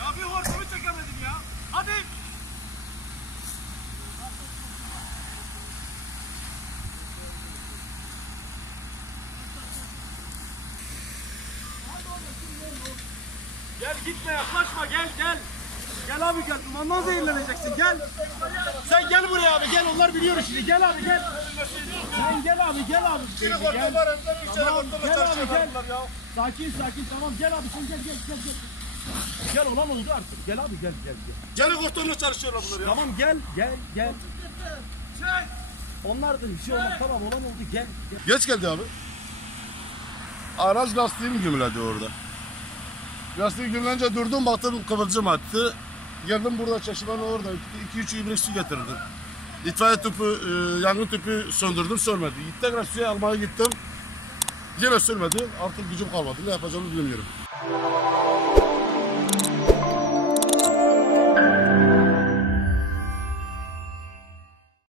Ya bir hortumu çekemedim ya. Hadi. Gel gitme yaklaşma gel. Gel abi gel. Dumandan zehirleneceksin gel. Sen gel buraya abi gel onlar biliyor işini. Gel abi gel. Sen gel abi gel. Tamam gel abi gel. Sakin tamam gel abi sen gel. Gel olan oldu artık. Gel abi gel. Gel ortamda çalışıyorlar bunlar ya. Tamam gel. Onlar da bir şey olmaz. Tamam olan oldu gel. Geç geldi abi. Araç lastiğimi gümledi orada. Lastiği gümlence durdum baktım kıvılcım attı. Geldim burada çeşmenin orada 2-3 ibrek su getirdim. İtfaiye tüpü, yangın tüpü söndürdüm sönmedi. Tekrar suya almaya gittim. Yine sönmedi. Artık gücüm kalmadı. Ne yapacağımı bilmiyorum.